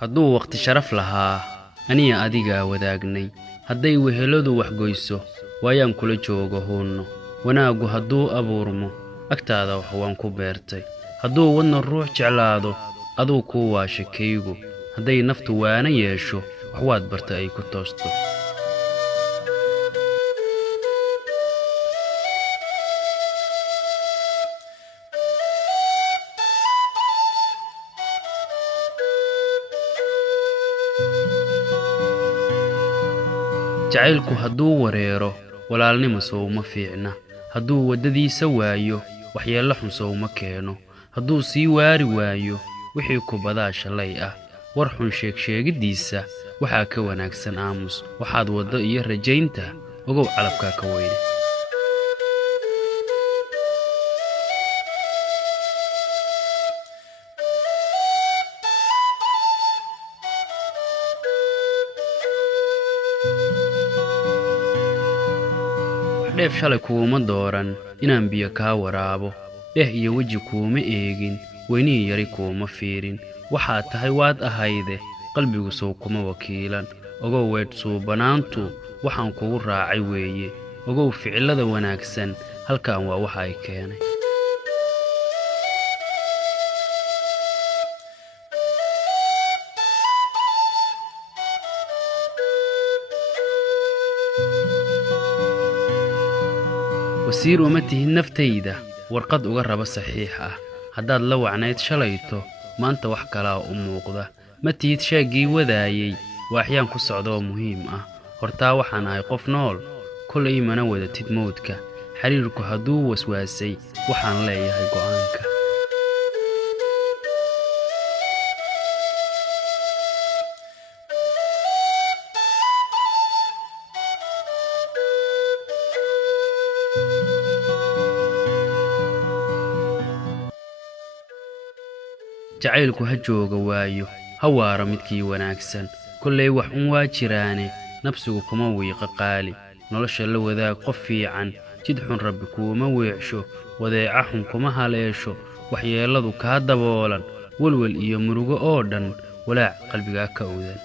hadduu waqti sharaf lahaa aniya adiga wadaagnay hadday weheladu wax goyso waayaan kula joogo huunno wanaagu hadduu abuurmo agtaada wax waan ku beertay hadduu wadna ruux jeclaado aduu kuu waasha kaygu hadday naftu waana yeesho wax waad barta ay ku toosto jacaylku hadduu wareero walaalnimo sooma fiicna hadduu wadadiisa waayo waxyeello xun sooma keeno hadduu sii waari waayo wixii ku badaa shalay ah war xun sheegidiisa waxaa ka wanaagsan aamus waxaad wado iyo rajaynta ogow calabka ka weyne dheef shalay kuuma dooran inaan biyo kaa waraabo dheh iyo weji kuuma eegin weynii yari kuuma fiirin waxaad tahay waad ahayde qalbigu sow kuma wakiilan ogow weed suubanaantu waxaan kugu raacay weeye ogow ficilada wanaagsan halkan waa waxa ay keenay wasiir uma tihin naftayda warqad uga raba saxiix ah haddaad la wacnayd shalayto maanta wax kalaa u muuqda ma tihid sheeggii wadaayey waaxyaan ku socda oo muhiim ah hortaa waxaan ahay qof nool kolay mana wadatid mawdka xiriirku hadduu waswaasay waxaan leeyahay go'aanka jacaylku ha jooga waayo ha waara midkii wanaagsan kollay wax waa jiraane nafsigu kuma wiiqa qaali nolosha la wadaag qof fiican jid xun rabbi kuuma weecsho wadeeca xun kuma haleesho waxyeelladu kaa daboolan walwal iyo murugo oo dhan walaac qalbigaa ka owdan